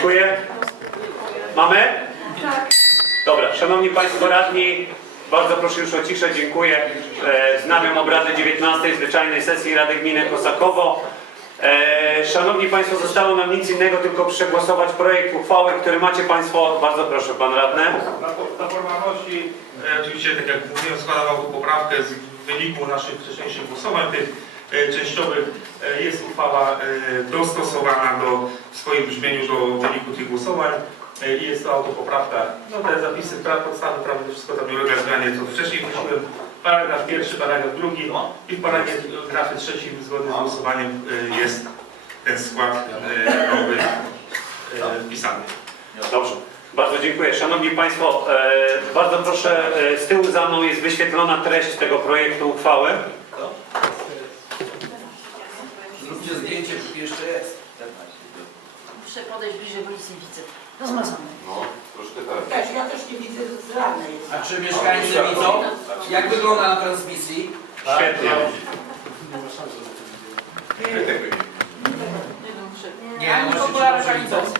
Dziękuję. Mamy? Tak. Dobra, Szanowni Państwo Radni, bardzo proszę już o ciszę, dziękuję. E, Wznawiam obrady 19 zwyczajnej sesji Rady Gminy Kosakowo. E, Szanowni Państwo, zostało nam nic innego, tylko przegłosować projekt uchwały, który macie Państwo. Bardzo proszę, Pan Radny. Na, na formalności, e, oczywiście, tak jak mówiłem, składam autopoprawkę z wyniku naszych wcześniejszych głosowań, tych częściowych. E, jest uchwała e, dostosowana do, w swoim brzmieniu do wyniku tych głosowań. E, i jest to autopoprawka. No te zapisy, pra, podstawy prawa, wszystko tam nie ulega zmianie, co wcześniej mówiłem. Paragraf pierwszy, paragraf drugi i w paragrafie trzecim zgodnie z głosowaniem e, jest ten skład e, nowy e, wpisany. Dobrze. Bardzo dziękuję. Szanowni Państwo, e, bardzo proszę, e, z tyłu za mną jest wyświetlona treść tego projektu uchwały. Zdjęcie, póki jeszcze jest. Muszę podejść bliżej, bo nic nie widzę. Rozmazane. No, troszkę tak. Też, ja też nie widzę z jest. A czy mieszkańcy widzą, jak wygląda na transmisji? Świetnie. Nie no, muszę. Nie, Ani właśnie ogóle czy dobrze widzą? organizacji.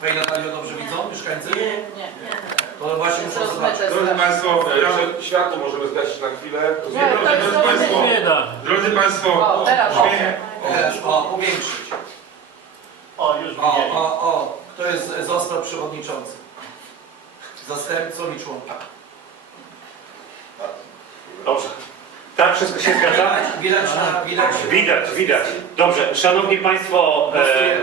Pani Natalio, dobrze widzą mieszkańcy? Nie, Nie, nie. To właśnie muszę Teraz zobaczyć. Drodzy Państwo, ja, Jeszcze światło możemy zgasić na chwilę. Nie, to jest drodzy Państwo, zrobione. drodzy Państwo, O, teraz. O, powiększyć. O, już O, widzieli. o, o. Kto jest, został przewodniczący? Zastępcą i członkiem. Dobrze. Tak, wszystko się zgadza? Widać, widać na, widać. Widać, widać. Dobrze, Szanowni Państwo, e,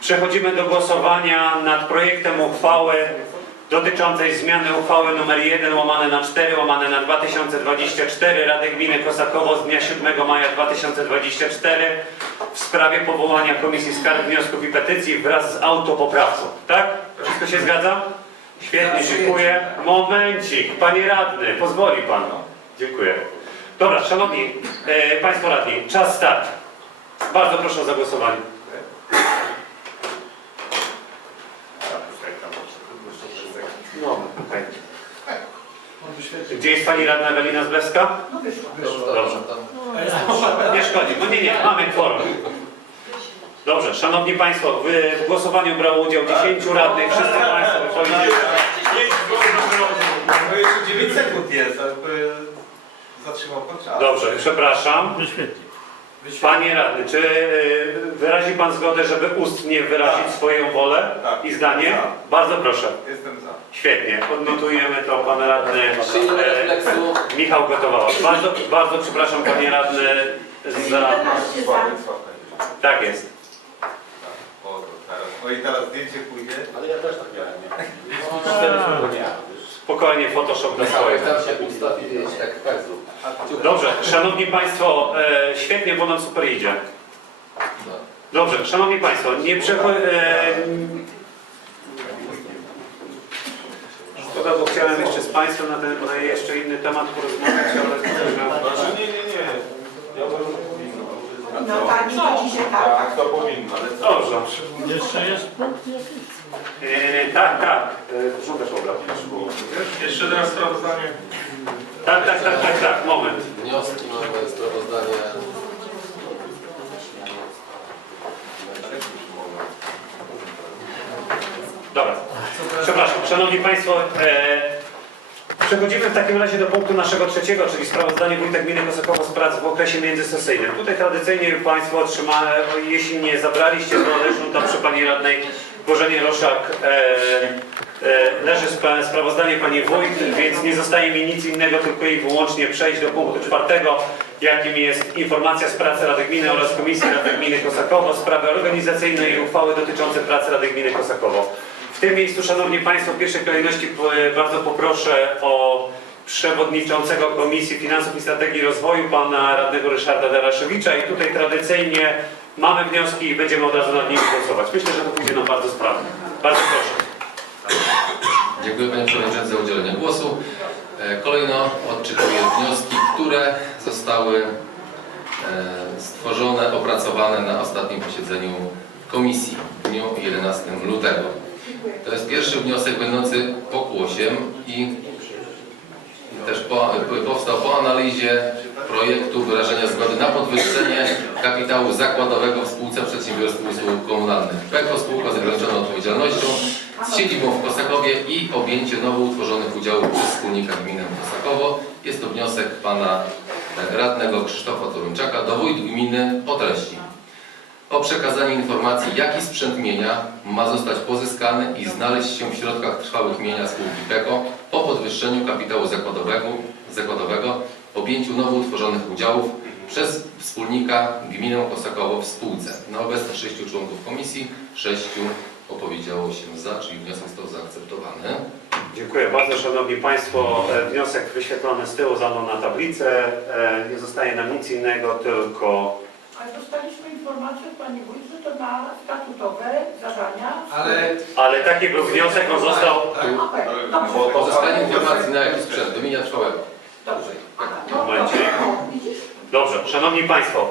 przechodzimy do głosowania nad projektem uchwały dotyczącej zmiany uchwały nr 1 łamane na 4 łamane na 2024 Rady Gminy Kosakowo z dnia 7 maja 2024 w sprawie powołania Komisji Skarg, Wniosków i Petycji wraz z autopoprawką. Tak? Wszystko się zgadza? Świetnie, dziękuję. Momencik, Panie Radny, pozwoli Pan. Dziękuję. Dobra, Szanowni e, Państwo Radni, czas start. Bardzo proszę o zagłosowanie. No, okej. On wyświetlił. Gdzie jest Pani Radna Ewelina Zblewska? no wyszło. Dobrze. Nie szkodzi. No nie, nie, mamy kworum. Dobrze, Szanowni Państwo, w, głosowaniu brało udział 10 radnych, wszyscy Państwo wypowiedzieli. No jeszcze 9 sekund jest, jakby zatrzymał pan czas. Dobrze, przepraszam. Wyświetli. Panie Radny, czy y, wyrazi Pan zgodę, żeby ustnie wyrazić Tak. swoją wolę Tak. i zdanie? Tak. Bardzo proszę. Jestem za. Świetnie, odnotujemy to Pan Radny. Przyjmę e, refleksu. Michał Gotowała. Bardzo, bardzo przepraszam Panie Radny za... 11 za. Sławek, Sławek. Tak jest. Tak. O, to teraz. No i teraz zdjęcie pójdzie. Ale ja też tak miałem, nie? Spokojnie, Photoshop na swoje. Tam się ustaw i wiesz, tak, tak zrób. Dobrze, Szanowni Państwo, e, świetnie, bo nam super idzie. Dobrze, Szanowni Państwo, nie przechodź... E, Szkoda, bo chciałem jeszcze z Państwem na, ten, na jeszcze inny temat porozmawiać, ale... Znaczy nie, nie, nie. Ja bym. No tak, to dzisiaj tak. Tak, to powinno, ale co? Dobrze. Jeszcze jest punkt jakiś? E, tak, tak. Proszę też obrad. jeszcze teraz sprawozdanie. Tak, tak, tak, tak, tak, moment. Wnioski mamy, sprawozdanie. Dobra. Przepraszam, Szanowni Państwo, e, przechodzimy w takim razie do punktu naszego trzeciego, czyli sprawozdanie Wójta Gminy Kosakowo z prac w okresie międzysesyjnym. Tutaj tradycyjnie Państwo otrzymają, jeśli nie zabraliście, to leżą tam przy Pani Radnej Bożenie Roszak, e, e, leży sprawozdanie Pani Wójt, więc nie zostaje mi nic innego, tylko i wyłącznie przejść do punktu czwartego, jakim jest informacja z pracy Rady Gminy oraz Komisji Rady Gminy Kosakowo, sprawy organizacyjne i uchwały dotyczące pracy Rady Gminy Kosakowo. Tym miejscu, Szanowni Państwo, w pierwszej kolejności po- bardzo poproszę o przewodniczącego Komisji Finansów i Strategii Rozwoju, pana radnego Ryszarda Daraszewicza i tutaj tradycyjnie mamy wnioski i będziemy od razu nad nimi głosować. Myślę, że to pójdzie nam bardzo sprawnie. Bardzo proszę. Dziękuję Panie Przewodniczący za udzielenie głosu. E, Kolejno odczytuję wnioski, które zostały e, stworzone, opracowane na ostatnim posiedzeniu komisji w dniu 11 lutego. To jest pierwszy wniosek będący pokłosiem i i też po, powstał po analizie projektu wyrażenia zgody na podwyższenie kapitału zakładowego w spółce przedsiębiorstw usług komunalnych. PEKO spółka z ograniczoną odpowiedzialnością siedzibą w Kosakowie i objęcie nowo utworzonych udziałów przez wspólnika gminę Kosakowo. Jest to wniosek pana radnego Krzysztofa Toruńczaka do wójt gminy o treści o przekazanie informacji, jaki sprzęt mienia ma zostać pozyskany i znaleźć się w środkach trwałych mienia spółki PEKO po podwyższeniu kapitału zakładowego, zakładowego objęciu nowo utworzonych udziałów przez wspólnika gminę Kosakowo w spółce. Na obecnych sześciu członków komisji, sześciu opowiedziało się za, czyli wniosek został zaakceptowany. Dziękuję bardzo, Szanowni Państwo. E, Wniosek wyświetlony z tyłu za mną na tablicę. E, Nie zostaje nam nic innego, tylko Ale dostaliśmy informację od Pani Wójt, że to na statutowe zadania. Ale Ale taki był wniosek, on został. Okej, dobrze. Bo to Pozyskanie informacji na jaki sprzęt, do mienia trwałego. Dobrze. Aha, no, Momencie. dobrze. Widzisz? Dobrze, Szanowni Państwo,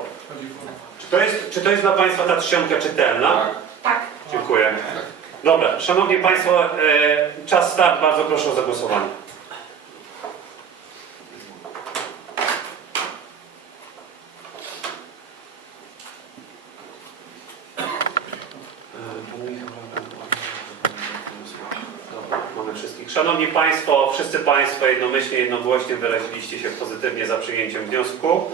czy to jest, czy to jest dla Państwa ta czcionka czytelna? Tak. Dziękuję. Dobra, Szanowni Państwo, e, czas start, bardzo proszę o zagłosowanie. Dobra, Mamy wszystkich. Szanowni Państwo, wszyscy Państwo jednomyślnie, jednogłośnie wyraziliście się pozytywnie za przyjęciem wniosku.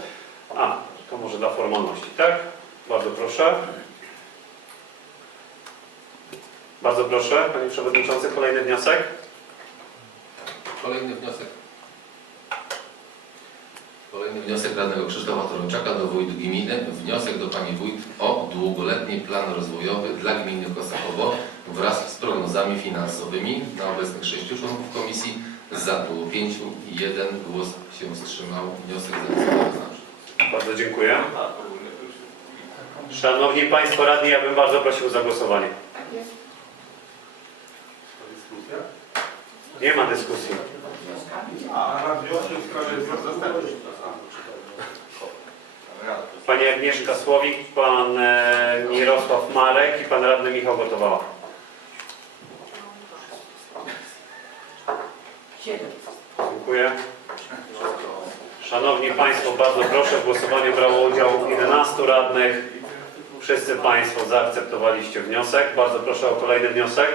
A, to może dla formalności, tak? Bardzo proszę. Bardzo proszę, Panie Przewodniczący, kolejny wniosek. Kolejny wniosek. Kolejny wniosek radnego Krzysztofa Toruńczaka do wójt gminy. Wniosek do pani wójt o długoletni plan rozwojowy dla gminy Kosakowo wraz z prognozami finansowymi. Na obecnych sześciu członków komisji za było pięciu i jeden głos się wstrzymał. Wniosek. Bardzo dziękuję. Szanowni Państwo radni, ja bym bardzo prosił o zagłosowanie. Nie ma dyskusji. Pani Agnieszka Słowik, Pan e, Mirosław Marek i Pan Radny Michał Gotowała. Siedem. Dziękuję. Szanowni Państwo, bardzo proszę, w głosowaniu brało udział 11 radnych. Wszyscy Państwo zaakceptowaliście wniosek. Bardzo proszę o kolejny wniosek.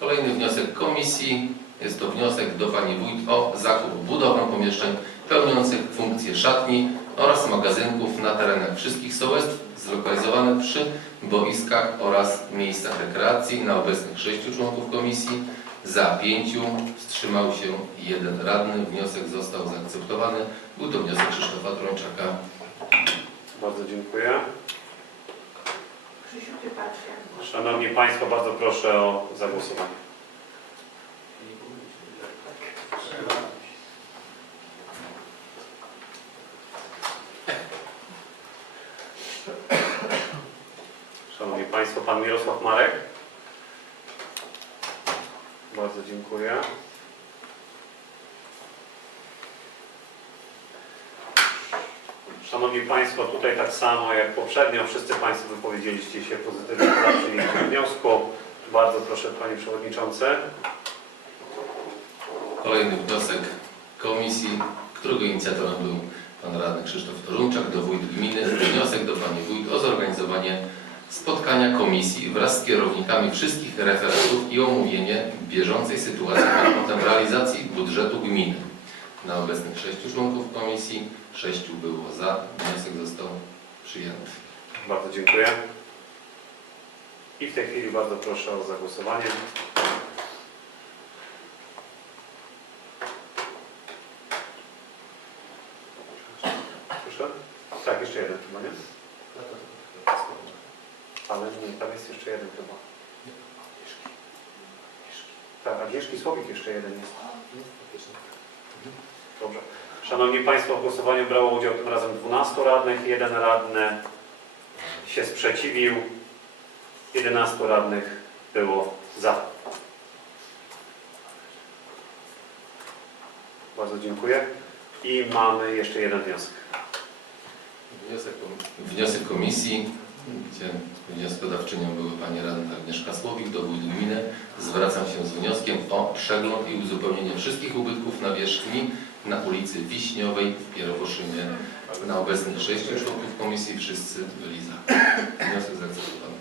Kolejny wniosek komisji. Jest to wniosek do pani wójt o zakup budowę pomieszczeń pełniących funkcję szatni oraz magazynków na terenach wszystkich sołectw zlokalizowanych przy boiskach oraz miejscach rekreacji na obecnych sześciu członków komisji. Za pięciu wstrzymał się jeden radny. Wniosek został zaakceptowany. Był to wniosek Krzysztofa Trączaka. Bardzo dziękuję. Szanowni Państwo, bardzo proszę o zagłosowanie. Szanowni Państwo, Pan Mirosław Marek. Bardzo dziękuję. Szanowni Państwo, tutaj tak samo jak poprzednio, wszyscy Państwo wypowiedzieliście się pozytywnie za przyjęciem wniosku. Bardzo proszę Panie Przewodniczący. Kolejny wniosek komisji, którego inicjatorem był pan radny Krzysztof Toruńczak do wójt gminy. Wniosek do pani wójt o zorganizowanie spotkania komisji wraz z kierownikami wszystkich referatów i omówienie bieżącej sytuacji pod kątem realizacji budżetu gminy. Na obecnych sześciu członków komisji, sześciu było za. Wniosek został przyjęty. Bardzo dziękuję. I w tej chwili bardzo proszę o zagłosowanie. Proszę? Tak, jeszcze jeden chyba, nie? Ale nie, tam jest jeszcze jeden chyba. Tak, Agnieszki Słowik jeszcze jeden jest. Dobrze. Szanowni Państwo, w głosowaniu brało udział tym razem 12 radnych, jeden radny się sprzeciwił, 11 radnych było za. Bardzo dziękuję. I mamy jeszcze jeden wniosek. Wniosek, wniosek komisji, gdzie wnioskodawczynią była pani radna Agnieszka Słowik do gminy. Zwracam się z wnioskiem o przegląd i uzupełnienie wszystkich ubytków nawierzchni na ulicy Wiśniowej w Pierowoszynie na obecnych sześciu członków komisji. Wszyscy byli za. Wniosek zaakceptowany.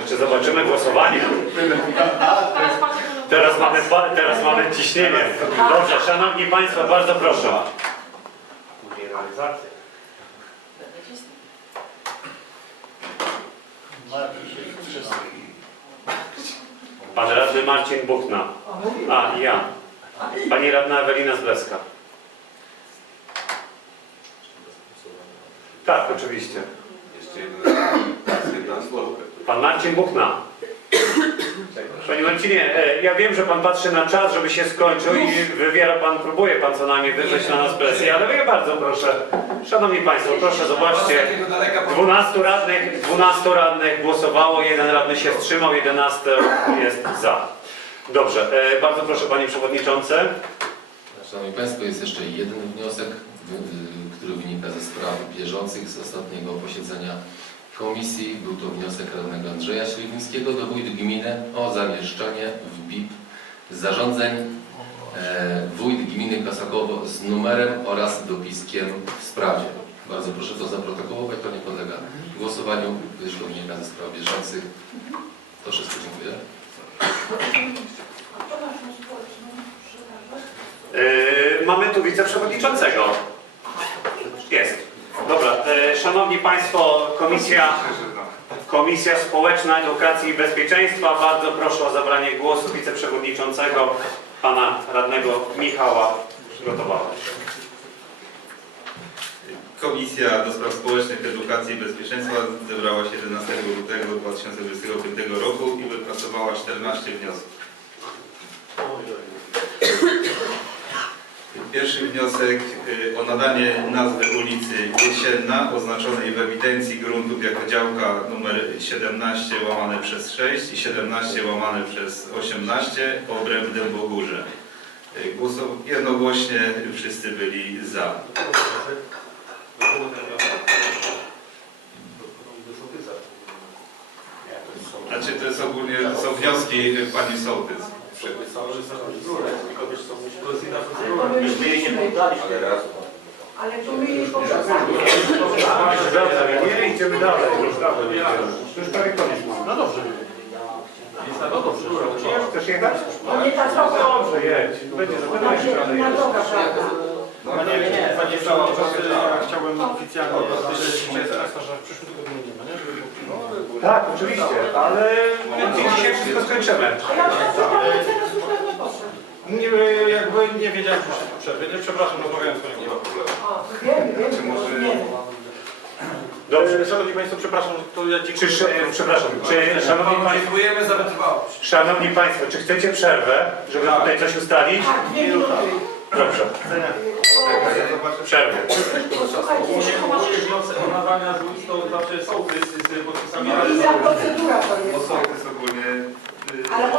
Jeszcze zobaczymy głosowanie. Teraz mamy, teraz mamy ciśnienie. Dobrze, Szanowni Państwo, bardzo proszę. Później realizacja. Radny Marcin Buchna. A, ja. Pani radna Ewelina Zbleska. Tak, oczywiście. Jeszcze jedna. Pan Marcin Buchna. Panie Marcinie, e, ja wiem, że Pan patrzy na czas, żeby się skończył i wywiera Pan, próbuje Pan co najmniej wywrzeć na nas presję, ale ja bardzo proszę. Szanowni Państwo, proszę zobaczcie. Z takiego daleka po- 12 radnych, 12 radnych głosowało, jeden radny się wstrzymał, 11 jest za. Dobrze, e, bardzo proszę Panie Przewodniczący. Szanowni Państwo, jest jeszcze jeden wniosek, który wynika ze spraw bieżących z ostatniego posiedzenia komisji. Był to wniosek radnego Andrzeja Śliwińskiego do wójt gminy o zamieszczenie w BIP zarządzeń e, wójt gminy Kasakowo z numerem oraz dopiskiem w sprawie. Bardzo proszę to zaprotokołować, to nie podlega głosowaniu, gdyż to wynika ze spraw bieżących. To wszystko, dziękuję. E, Mamy tu wiceprzewodniczącego. E, Szanowni Państwo, Komisja, Komisja Społeczna Edukacji i Bezpieczeństwa. Bardzo proszę o zabranie głosu wiceprzewodniczącego, pana radnego Michała przygotowała. Komisja do Spraw Społecznych, Edukacji i Bezpieczeństwa zebrała się 11 lutego 2025 roku i wypracowała 14 wniosków. Pierwszy wniosek y, o nadanie nazwy ulicy Jesienna oznaczonej w ewidencji gruntów jako działka numer 17 łamane przez 6 i 17 łamane przez 18 obręb Dębogórze. Y, Głosow jednogłośnie wszyscy byli za. Znaczy to jest ogólnie, to są wnioski pani Sołtys. Myśmy jej nie poddaliśmy. Ale to my jej pokazali. Nie, idziemy dalej. Już prawie koniec. No dobrze. No dobrze. Chcesz jechać? To nie ta droga. Dobrze, jedź. Będzie Znaczy, inna droga, prawda? Panie, panie przewodniczący, ja chciałbym oficjalnie powiedzieć Państwa, że w przyszłym tygodniu nie ma, nie? Tak, oczywiście, ale dzisiaj wszystko skończymy. A ja przez to teraz już pewno poszedł. Nie, jakby nie wiedziałem, że się przerwie. Nie, przepraszam, rozmawiałem z panią. O, wiem, wiem, może nie. Dobrze. Szanowni Państwo, przepraszam, to ja Czy, sz- e, przepraszam, czy szanowni państwo, Dziękujemy za wytrwałość. szanowni państwo, czy chcecie przerwę, żeby tutaj coś ustalić? Tak, dwie minuty. Dobrze, przerwę. Posłuchajcie, Ogólnie wniosek o nadania z listą zawsze sołtys z podpisami no Rady i za procedura to jest. Bo Sołtys ogólnie y, Ale ona